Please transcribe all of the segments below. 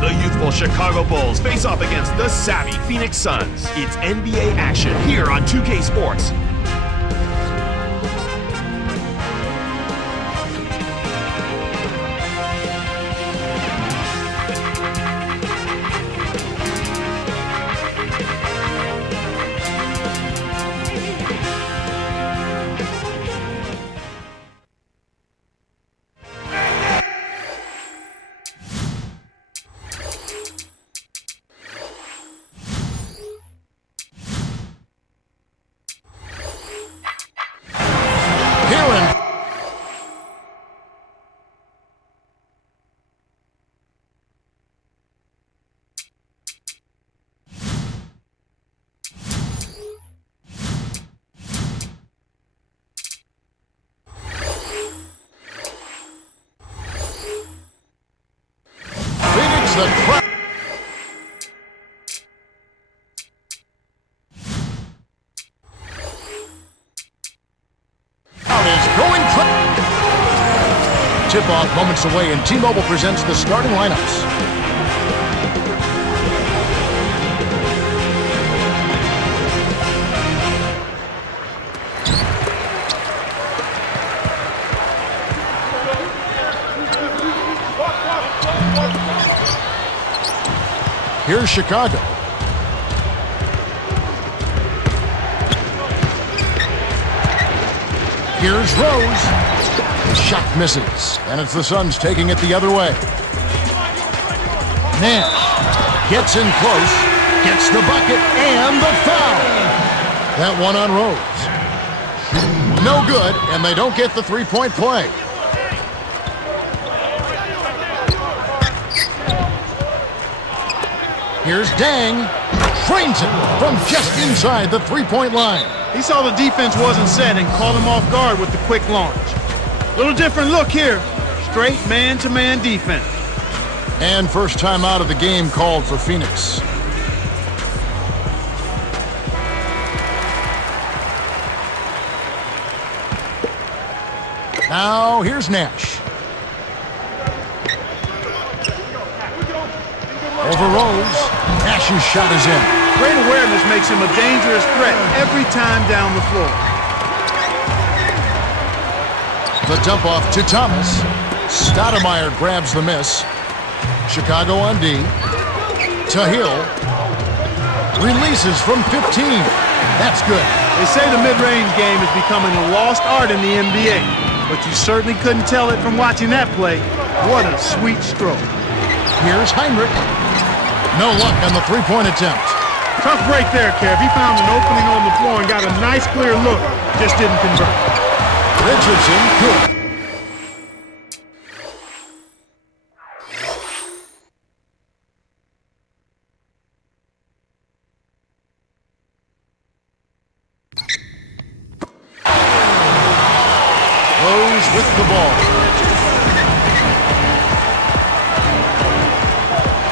The youthful Chicago Bulls face off against the savvy Phoenix Suns. It's NBA action here on 2K Sports. The crowd is going crazy. Tip-off moments away, and T-Mobile presents the starting lineups. Here's Chicago. Here's Rose. The shot misses, and it's the Suns taking it the other way. Nash gets in close, gets the bucket, and the foul. That one on Rose. No good, and they don't get the three-point play. Here's Dang, trains it from just inside the three-point line. He saw the defense wasn't set and caught him off guard with the quick launch. Little different look here. Straight man-to-man defense. And first time out of the game called for Phoenix. Now here's Nash. Over Rose. Nash's shot is in. Great awareness makes him a dangerous threat every time down the floor. The dump off to Thomas. Stoudemire grabs the miss. Chicago on D. To Hill. Releases from 15. That's good. They say the mid-range game is becoming a lost art in the NBA, but you certainly couldn't tell it from watching that play. What a sweet stroke. Here's Heinrich. No luck on the three-point attempt. Tough break there, Kev. He found an opening on the floor and got a nice clear look. Just didn't convert. Richardson, good. Rose with the ball.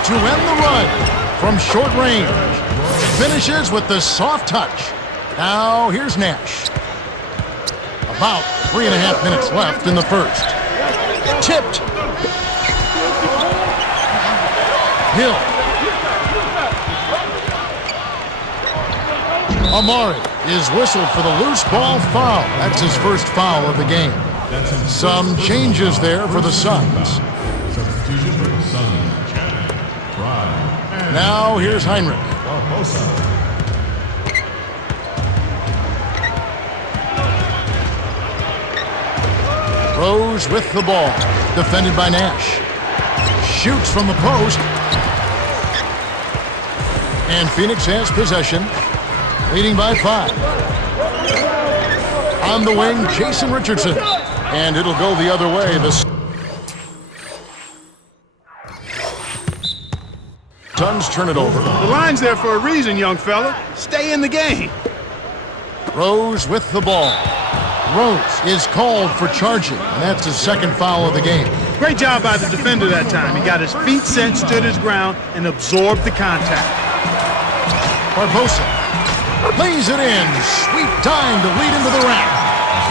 To end the run from short range. Finishes with the soft touch. Now here's Nash. About 3.5 minutes left in the first. Tipped. Hill. Amari is whistled for the loose ball foul. That's his first foul of the game. Some changes there for the Suns. Now here's Heinrich. Rose with the ball. Defended by Nash. Shoots from the post. And Phoenix has possession. Leading by 5. On the wing, Jason Richardson. And it'll go the other way. The Suns turn it over. The line's there for a reason, young fella. Stay in the game. Rose with the ball. Rose is called for charging, and that's his second foul of the game. Great job by the defender that time. He got his feet set, stood his ground, and absorbed the contact. Barbosa lays it in. Sweet time to lead into the rack.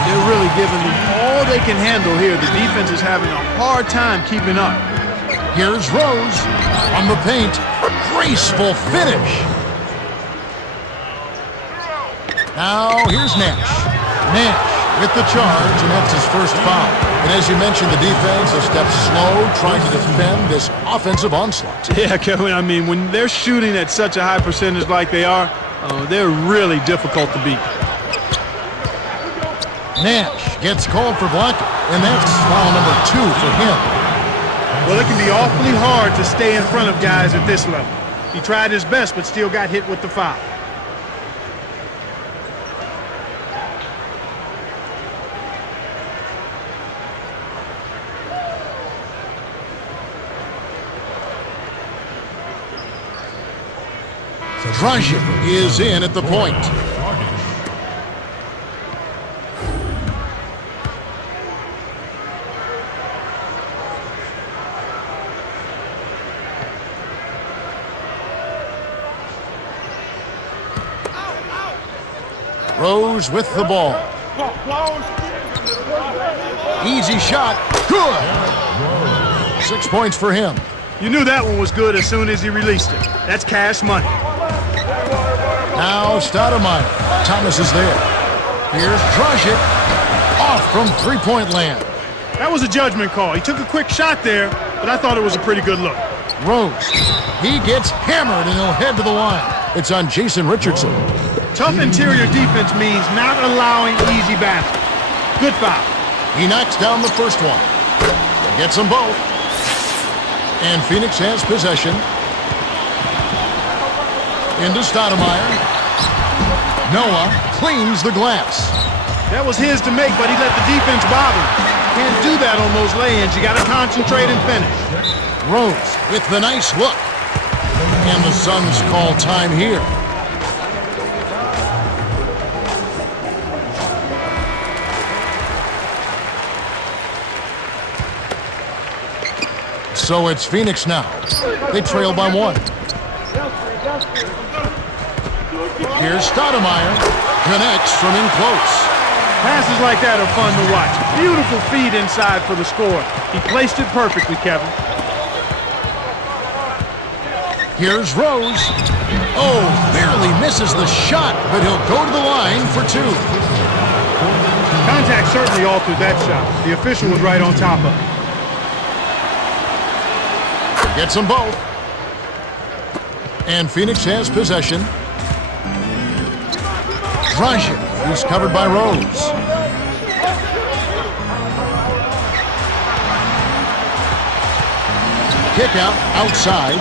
They're really giving them all they can handle here. The defense is having a hard time keeping up. Here's Rose on the paint. Graceful finish. Now here's Nash. Nash with the charge, and that's his first foul. And as you mentioned, the defense a step slow, trying to defend this offensive onslaught. Yeah, Kevin, I mean, when they're shooting at such a high percentage like they are, they're really difficult to beat. Nash gets called for blocking, and that's foul number 2 for him. Well, it can be awfully hard to stay in front of guys at this level. He tried his best, but still got hit with the foul. Joedirt is in at the point. Rose with the ball. Easy shot. Good. 6 points for him. You knew that one was good as soon as he released it. That's cash money. Now Stoudemire. Thomas is there. Here's Joedirt. Off from three-point land. That was a judgment call. He took a quick shot there, but I thought it was a pretty good look. Rose. He gets hammered and he'll head to the line. It's on Jason Richardson. Tough interior defense means not allowing easy baskets. Good foul. He knocks down the first one. Gets them both. And Phoenix has possession. Into Stoudemire. Noah cleans the glass. That was his to make, but he let the defense bother him. Can't do that on those lay-ins. You got to concentrate and finish. Rose with the nice look. And the Suns call time here. So it's Phoenix now. They trail by 1. Here's Stoudemire. Connects from in close. Passes like that are fun to watch. Beautiful feed inside for the score. He placed it perfectly, Kevin. Here's Rose. Oh, barely misses the shot, but he'll go to the line for 2. Contact certainly altered that shot. The official was right on top of it. Gets them both. And Phoenix has possession. Joedirt, who's covered by Rose. Kick out outside.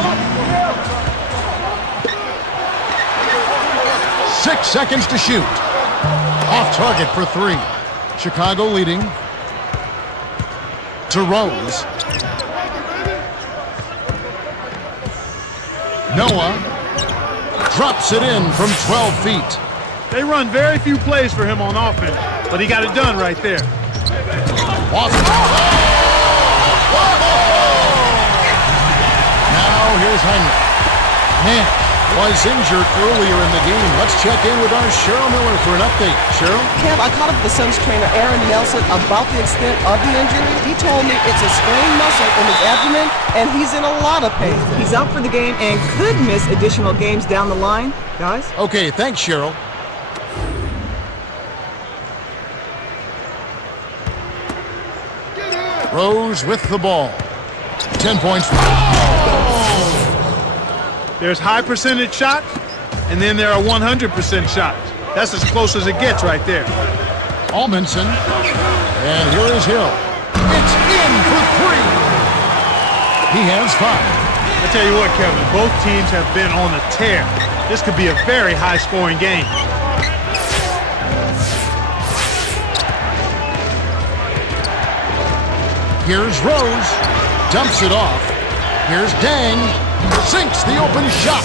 6 seconds to shoot. Off target for 3. Chicago leading. To Rose. Noah drops it in from 12 feet. They run very few plays for him on offense, but he got it done right there. Off. Now here's Heinrich. Nash was injured earlier in the game. Let's check in with our Cheryl Miller for an update. Cheryl? Kev, I caught up with the Suns trainer Aaron Nelson about the extent of the injury. He told me it's a sprained muscle in his abdomen, and he's in a lot of pain. He's out for the game and could miss additional games down the line. Guys? Okay, thanks, Cheryl. Rose with the ball. 10 points. There's high percentage shots, and then there are 100% shots. That's as close as it gets right there. Almanson. And here is Hill. It's in for 3. He has 5. I tell you what, Kevin, both teams have been on a tear. This could be a very high-scoring game. Here's Rose. Dumps it off. Here's Dang. Sinks the open shot.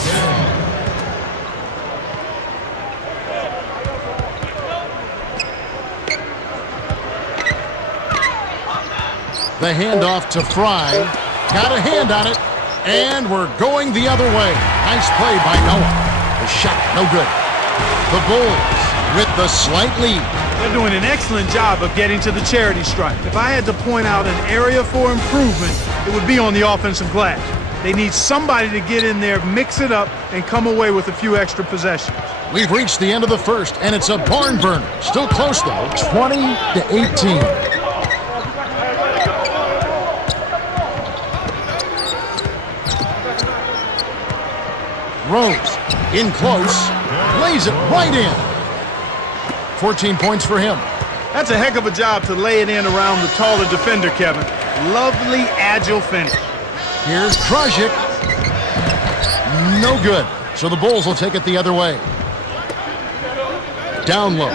The handoff to Fry. Got a hand on it. And we're going the other way. Nice play by Noah. The shot, no good. The Bulls with the slight lead. They're doing an excellent job of getting to the charity stripe. If I had to point out an area for improvement, it would be on the offensive glass. They need somebody to get in there, mix it up, and come away with a few extra possessions. We've reached the end of the first, and it's a barn burner. Still close, though, 20-18. Rose, in close, lays it right in. 14 points for him. That's a heck of a job to lay it in around the taller defender, Kevin. Lovely, agile finish. Here's Trajic. No good. So the Bulls will take it the other way. Down low.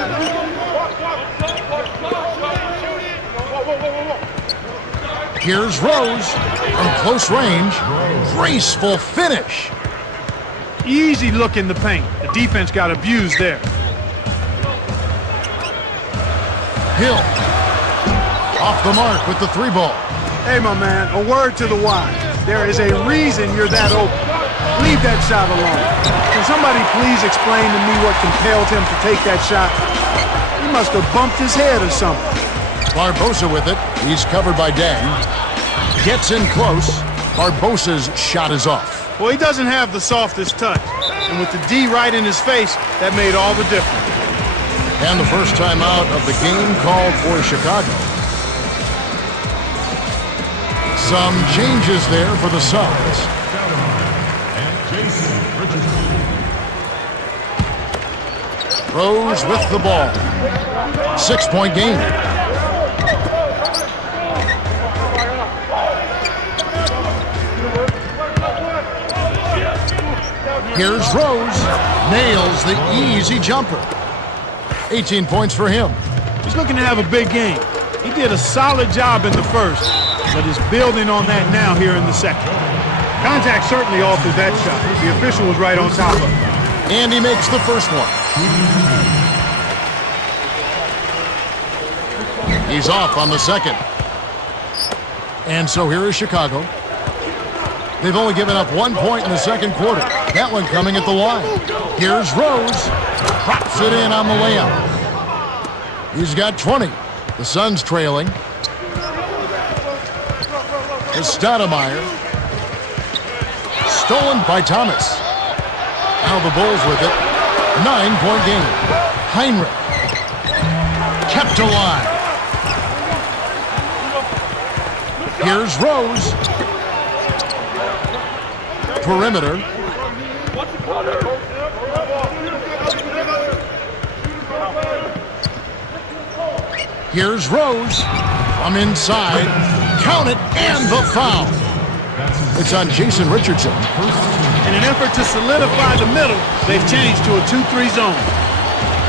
Here's Rose from close range. Graceful finish. Easy look in the paint. The defense got abused there. Hill. Off the mark with the 3 ball. Hey, my man, a word to the wise. There is a reason you're that open. Leave that shot alone. Can somebody please explain to me what compelled him to take that shot? He must have bumped his head or something. Barbosa with it. He's covered by Dang. Gets in close. Barbosa's shot is off. Well, he doesn't have the softest touch. And with the D right in his face, that made all the difference. And the first time out of the game called for Chicago. Some changes there for the Suns. Rose with the ball. 6-point game. Here's Rose. Nails the easy jumper. 18 points for him. He's looking to have a big game. He did a solid job in the first, but is building on that now here in the second. Contact certainly altered that shot. The official was right on top of him. And he makes the first one. He's off on the second. And so here is Chicago. They've only given up 1 point in the second quarter. That one coming at the line. Here's Rose. Drops it in on the layup. He's got 20. The Suns trailing. To Stoudemire. Stolen by Thomas. Now the Bulls with it. 9-point game. Heinrich. Kept alive. Here's Rose. Perimeter. Here's Rose from inside. Count it, and the foul. It's on Jason Richardson. In an effort to solidify the middle, they've changed to a 2-3 zone.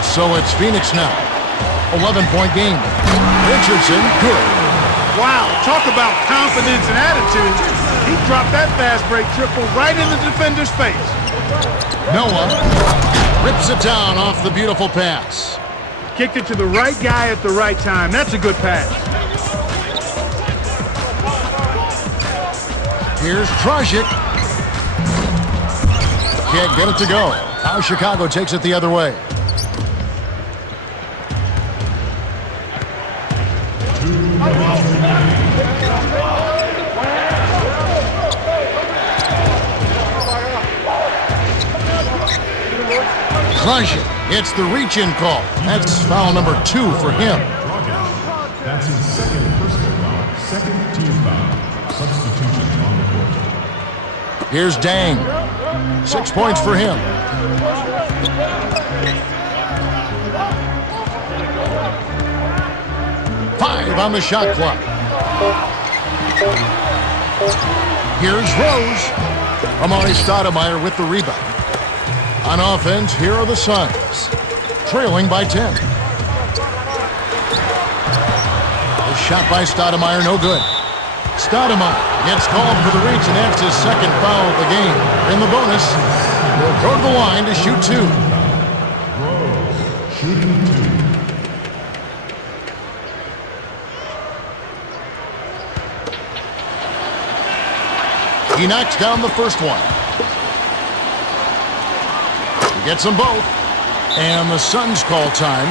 So it's Phoenix now. 11-point game. Richardson, good. Wow, talk about confidence and attitude. He dropped that fast break triple right in the defender's face. Noah rips it down off the beautiful pass. Kicked it to the right guy at the right time. That's a good pass. Here's Trajic. Can't get it to go. Now Chicago takes it the other way. Trajic. It's the reach-in call. That's foul number 2 for him. That's his second personal foul, second team foul. Substitutions on the court. Here's Dang. 6 points for him. Five on the shot clock. Here's Rose. Amari Stoudemire with the rebound. On offense, here are the Suns, trailing by 10. The shot by Stoudemire, no good. Stoudemire gets called for the reach, and that's his second foul of the game. In the bonus, he'll go to the line to shoot 2. Rose, shooting 2. He knocks down the first one. He gets them both. And the Suns call time.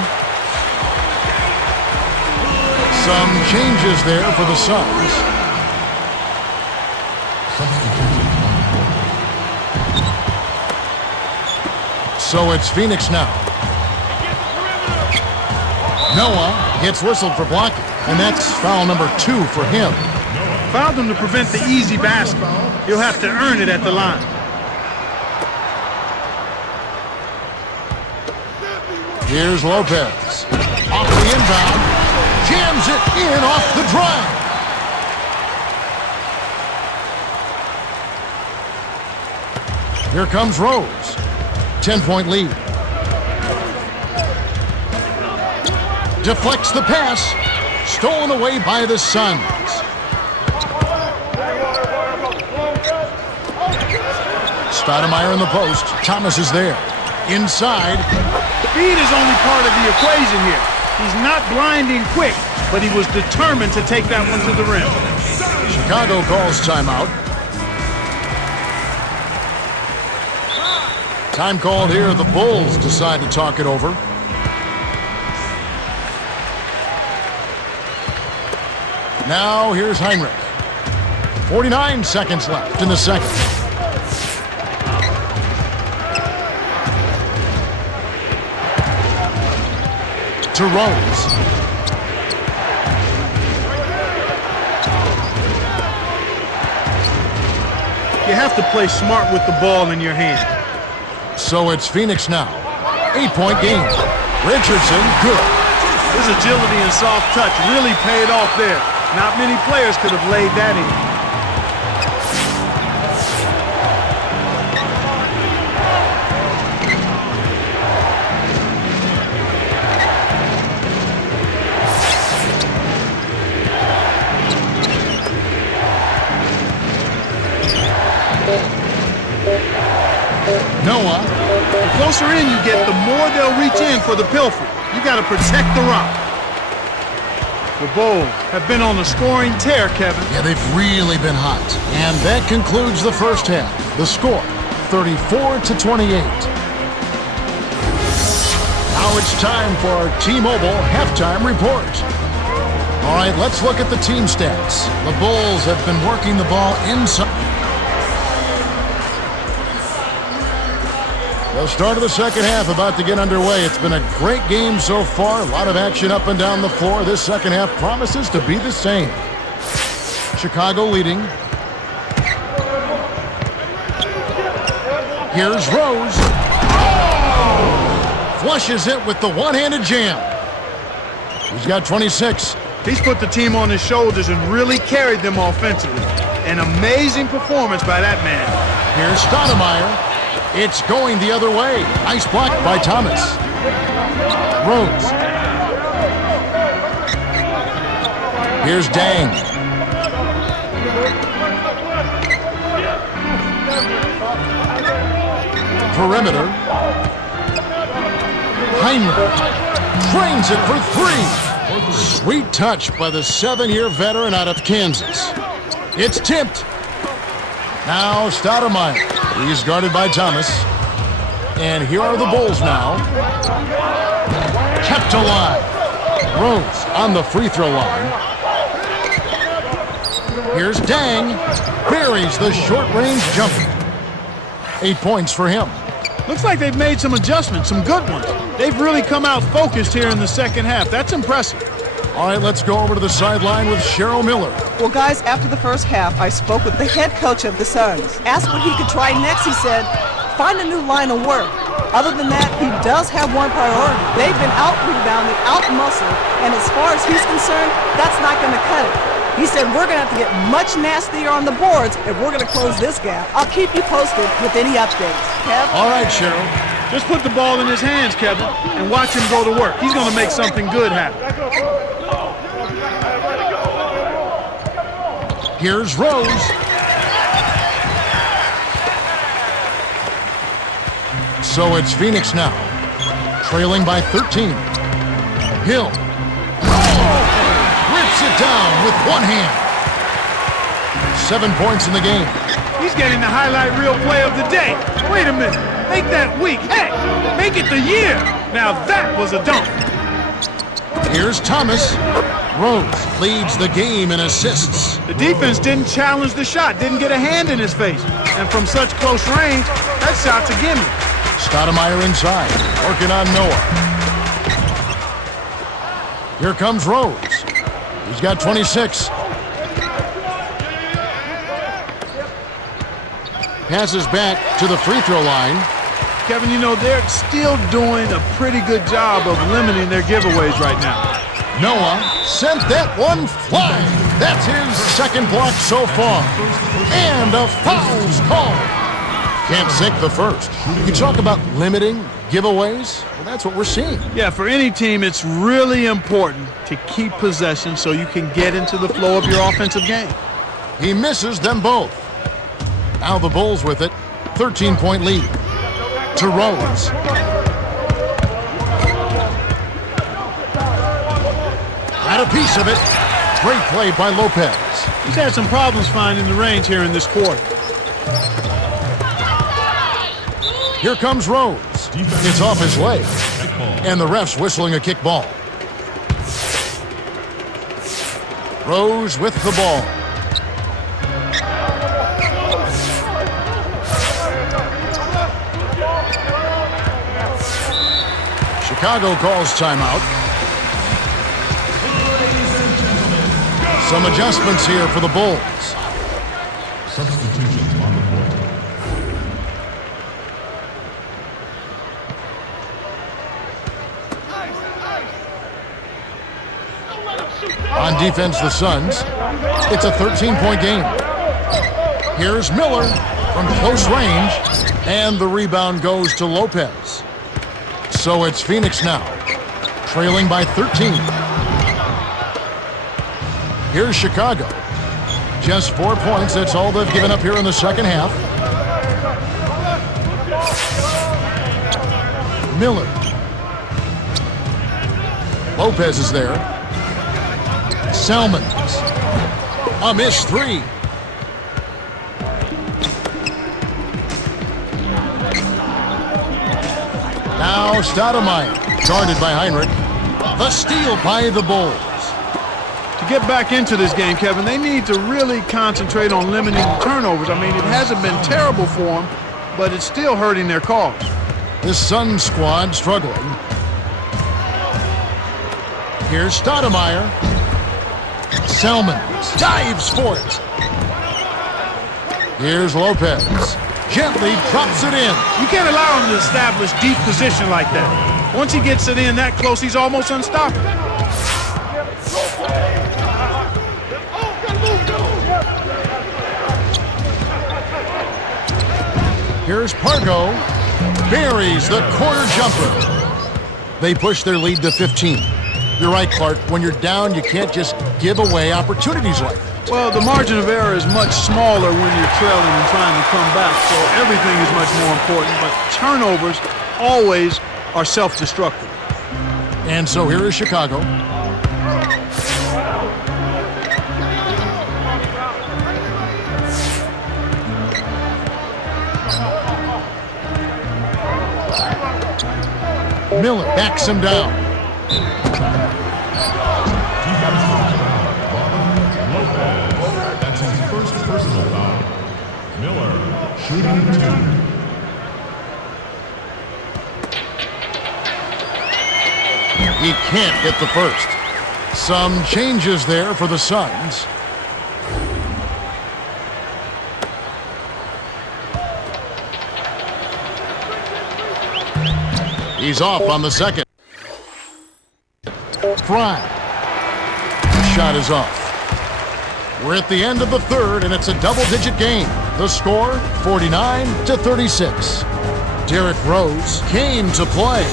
Some changes there for the Suns. Substitution on the court. So it's Phoenix now. Noah gets whistled for blocking, and that's foul number 2 for him. Fouled him to prevent the easy basket. He'll have to earn it at the line. Here's Lopez. Off the inbound. Jams it in off the drive. Here comes Rose. 10-point lead. Deflects the pass. Stolen away by the Suns. Stoudemire in the post. Thomas is there. Inside. Speed is only part of the equation here. He's not blinding quick, but he was determined to take that one to the rim. Chicago calls timeout. Time called here. The Bulls decide to talk it over. Now here's Heinrich. 49 seconds left in the second. To Rose. You have to play smart with the ball in your hand. So it's Phoenix now. 8-point game. Richardson, good. His agility and soft touch really paid off there. Not many players could have laid that in. Noah. The closer in you get, the more they'll reach in for the pilfer. You got to protect the rock. The Bulls have been on a scoring tear, Kevin. Yeah, they've really been hot. And that concludes the first half. The score, 34-28. Now it's time for our T-Mobile halftime report. All right, let's look at the team stats. The Bulls have been working the ball inside. The start of the second half about to get underway. It's been a great game so far. A lot of action up and down the floor. This second half promises to be the same. Chicago leading. Here's Rose. Oh! Flushes it with the one-handed jam. He's got 26. He's put the team on his shoulders and really carried them offensively. An amazing performance by that man. Here's Stoudemire. It's going the other way. Nice block by Thomas. Rose. Here's Dang. Perimeter. Heinrich drains it for 3. Sweet touch by the 7-year veteran out of Kansas. It's tipped. Now Stoudemire. He's guarded by Thomas. And here are the Bulls now. Kept alive. Rose on the free throw line. Here's Dang. Buries the short-range jumper. 8 points for him. Looks like they've made some adjustments, some good ones. They've really come out focused here in the second half. That's impressive. All right, let's go over to the sideline with Cheryl Miller. Well, guys, after the first half, I spoke with the head coach of the Suns. Asked what he could try next, he said, find a new line of work. Other than that, he does have one priority. They've been out-rebounded, out-muscled, and as far as he's concerned, that's not going to cut it. He said, we're going to have to get much nastier on the boards if we're going to close this gap. I'll keep you posted with any updates. Kev? All right, Cheryl. Just put the ball in his hands, Kevin, and watch him go to work. He's going to make something good happen. Here's Rose. So it's Phoenix now, trailing by 13. Hill. Rips it down with one hand. 7 points in the game. He's getting the highlight reel play of the day. Wait a minute. Make that week. Hey, make it the year. Now that was a dunk. Here's Thomas. Rose leads the game in assists. The defense didn't challenge the shot, didn't get a hand in his face. And from such close range, that shot's a gimme. Stoudemire inside, working on Noah. Here comes Rose. He's got 26. Passes back to the free throw line. Kevin, you know, they're still doing a pretty good job of limiting their giveaways right now. Noah sent that one flying. That's his second block so far. And a foul's called. Can't sink the first. You talk about limiting giveaways? Well, that's what we're seeing. Yeah, for any team, it's really important to keep possession so you can get into the flow of your offensive game. He misses them both. Now the Bulls with it. 13-point lead. To Rose. Got a piece of it. Great play by Lopez. He's had some problems finding the range here in this quarter. Here comes Rose. It's off his leg. And the ref's whistling a kick ball. Rose with the ball. Chicago calls timeout. Some adjustments here for the Bulls. Substitutions on the court. On defense, the Suns. It's a 13-point game. Here's Miller from close range, and the rebound goes to Lopez. So it's Phoenix now, trailing by 13. Here's Chicago. Just 4 points. That's all they've given up here in the second half. Miller. Lopez is there. Salmons. A missed three. Now Stoudemire, guarded by Heinrich. The steal by the Bulls. To get back into this game, Kevin, they need to really concentrate on limiting the turnovers. I mean, it hasn't been terrible for them, but it's still hurting their cause. This Sun squad struggling. Here's Stoudemire. Salmons dives for it. Here's Lopez. Gently drops it in. You can't allow him to establish deep position like that. Once he gets it in that close, he's almost unstoppable. Here's Pargo. Buries the corner jumper. They push their lead to 15. You're right, Clark. When you're down, you can't just give away opportunities like that. Well, the margin of error is much smaller when you're trailing and trying to come back, so everything is much more important, but turnovers always are self-destructive. And so here is Chicago. Miller backs him down. That's his first personal foul. Miller shooting two. He can't get the first. Some changes there for the Suns. He's off on the second. Fry. Shot is off. We're at the end of the third, and it's a double-digit game. The score, 49-36. Derrick Rose came to play.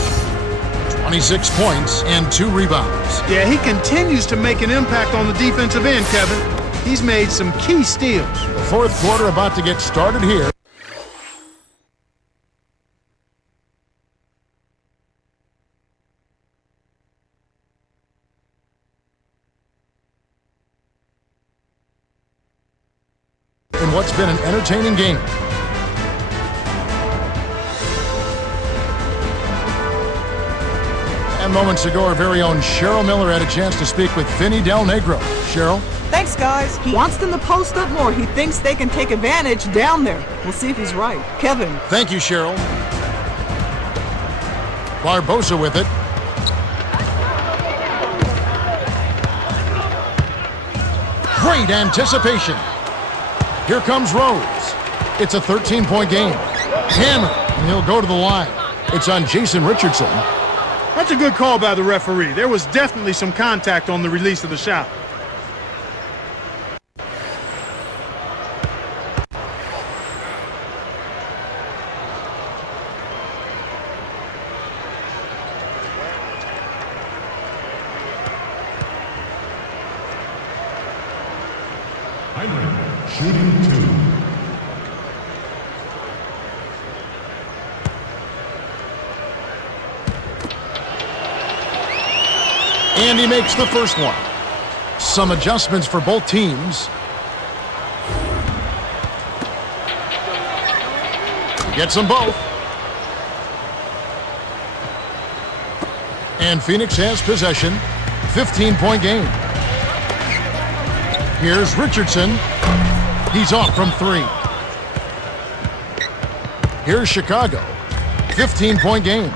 26 points and 2 rebounds. Yeah, he continues to make an impact on the defensive end, Kevin. He's made some key steals. The fourth quarter about to get started here. In what's been an entertaining game. And moments ago, our very own Cheryl Miller had a chance to speak with Vinny Del Negro. Cheryl? Thanks, guys. He wants them to post up more. He thinks they can take advantage down there. We'll see if he's right. Kevin. Thank you, Cheryl. Barbosa with it. Great anticipation. Here comes Rose. It's a 13-point game. Hammer, and he'll go to the line. It's on Jason Richardson. That's a good call by the referee. There was definitely some contact on the release of the shot. Heinrich, shooting 2. And he makes the first one. Some adjustments for both teams. He gets them both. And Phoenix has possession. 15-point game. Here's Richardson. He's off from 3. Here's Chicago. 15-point game.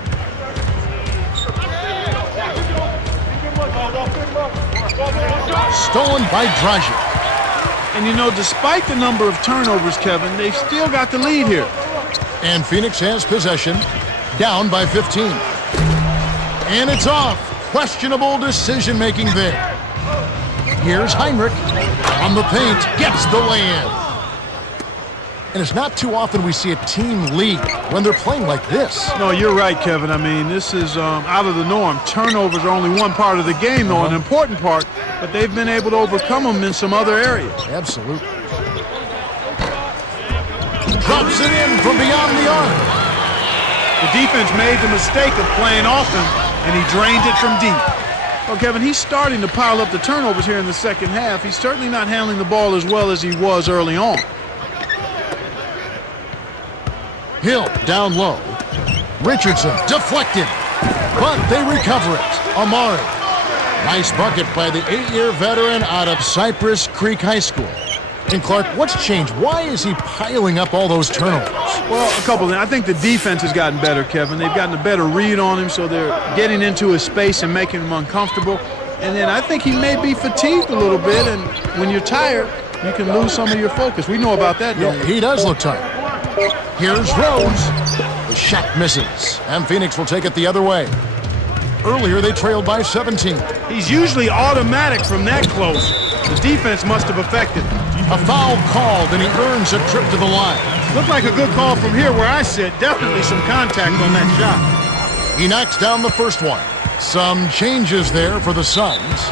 Stolen by Dragic. And you know, despite the number of turnovers, Kevin, they've still got the lead here. And Phoenix has possession. Down by 15. And it's off. Questionable decision-making there. Here's Heinrich on the paint, gets the lay-in. And it's not too often we see a team lead when they're playing like this. No, you're right, Kevin. I mean, this is out of the norm. Turnovers are only one part of the game, though, an important part, but they've been able to overcome them in some other areas. Absolutely. Drops it in from beyond the arc. The defense made the mistake of playing off him, and he drained it from deep. Well, Kevin, he's starting to pile up the turnovers here in the second half. He's certainly not handling the ball as well as he was early on. Hill down low. Richardson deflected, but they recover it. Amari. Nice bucket by the 8-year veteran out of Cypress Creek High School. And Clark, what's changed? Why is he piling up all those turnovers? Well, a couple of things. I think the defense has gotten better, Kevin. They've gotten a better read on him, so they're getting into his space and making him uncomfortable. And then I think he may be fatigued a little bit, and when you're tired, you can lose some of your focus. We know about that, don't we? He does look tired. Here's Rose. The shot misses, and Phoenix will take it the other way. Earlier, they trailed by 17. He's usually automatic from that close. The defense must have affected him. A foul called, and he earns a trip to the line. Looked like a good call from here where I sit. Definitely some contact on that shot. He knocks down the first one. Some changes there for the Suns.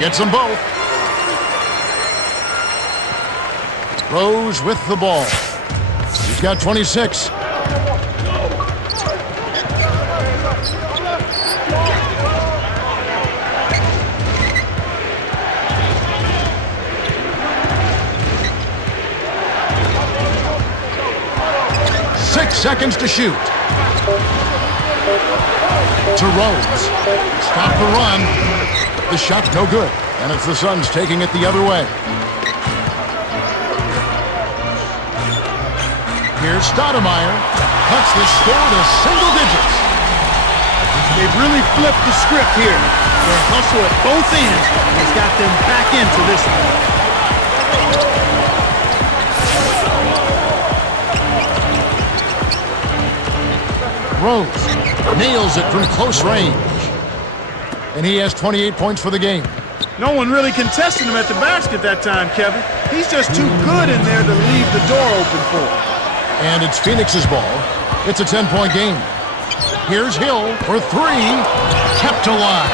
Gets them both. Rose with the ball. He's got 26. Seconds to shoot. To Rose. Stop the run. The shot no good. And it's the Suns taking it the other way. Here's Stoudemire. Cuts the score to single digits. They've really flipped the script here. Their hustle at both ends has got them back into this one. Rose nails it from close range. And he has 28 points for the game. No one really contested him at the basket that time, Kevin. He's just too good in there to leave the door open for him. And it's Phoenix's ball. It's a 10-point game. Here's Hill for 3. Kept alive.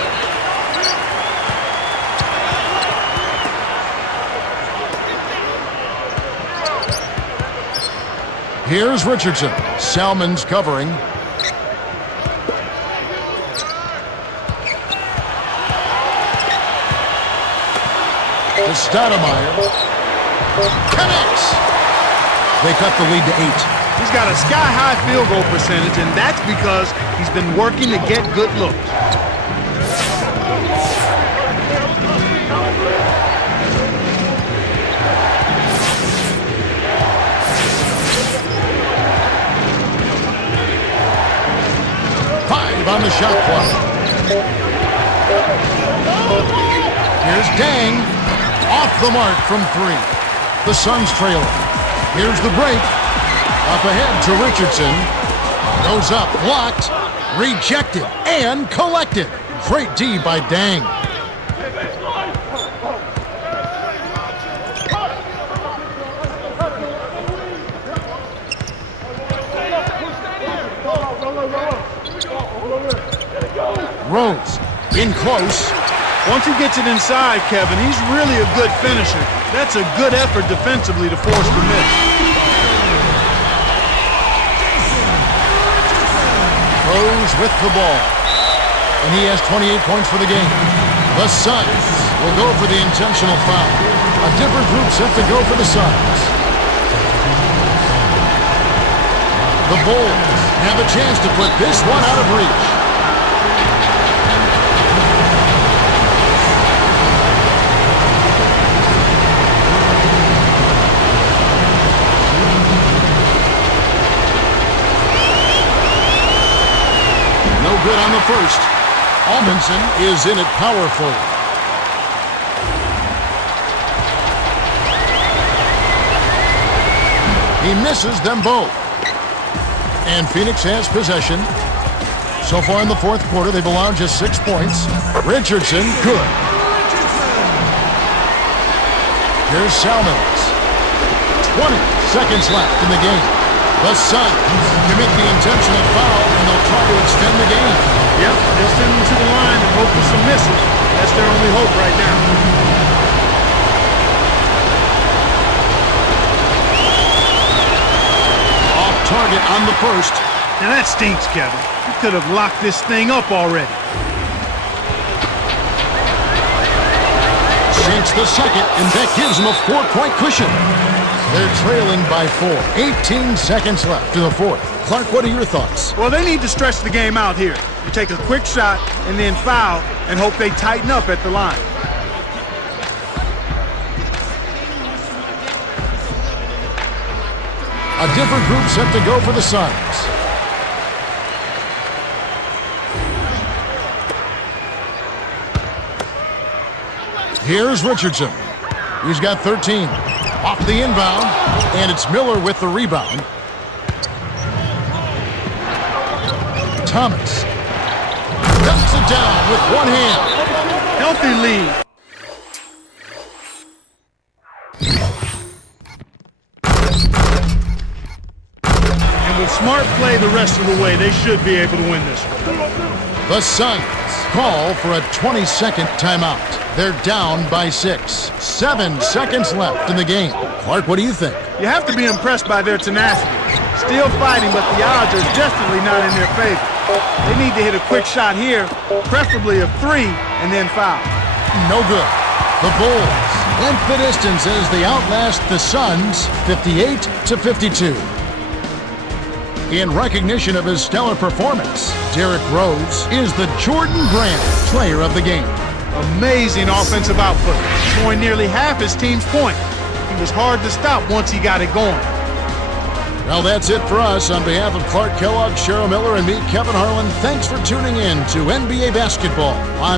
Here's Richardson. Salmon's covering. To Stoudemire. Connects. They cut the lead to 8. He's got a sky-high field goal percentage, and that's because he's been working to get good looks. On the shot clock. Here's Dang. Off the mark from 3. The Suns trailing. Here's the break. Up ahead to Richardson. Goes up, blocked, rejected, and collected. Great D by Dang. Rose in close. Once he gets it inside, Kevin, he's really a good finisher. That's a good effort defensively to force the miss. Rose with the ball. And he has 28 points for the game. The Suns will go for the intentional foul. A different group set to go for the Suns. The Bulls have a chance to put this one out of reach. Good on the first. Almanson is in it powerful. He misses them both. And Phoenix has possession. So far in the fourth quarter, they've allowed just 6 points. Richardson, good. Here's Salmons. 20 seconds left in the game. The Suns commit the intentional foul, and they'll try to extend the game. Yep, they'll send them to the line and hope for some misses. That's their only hope right now. Off target on the first. Now that stinks, Kevin. You could have locked this thing up already. Sinks the second, and that gives them a 4-point cushion. They're trailing by 4. 18 seconds left in the fourth. Clark, what are your thoughts? Well, they need to stretch the game out here. You take a quick shot and then foul and hope they tighten up at the line. A different group set to go for the Suns. Here's Richardson. He's got 13. Off the inbound, and it's Miller with the rebound. Thomas dumps it down with one hand. Healthy lead. And with smart play the rest of the way, they should be able to win this one. The Suns call for a 20-second timeout. They're down by 6. 7 seconds left in the game. Clark, what do you think? You have to be impressed by their tenacity. Still fighting, but the odds are definitely not in their favor. They need to hit a quick shot here, preferably of 3, and then foul. No good. The Bulls length the distance as they outlast the Suns 58-52. In recognition of his stellar performance, Derrick Rose is the Jordan Brand player of the game. Amazing offensive output, scoring nearly half his team's points. He was hard to stop once he got it going. Well, that's it for us. On behalf of Clark Kellogg, Cheryl Miller, and me, Kevin Harlan, thanks for tuning in to NBA Basketball on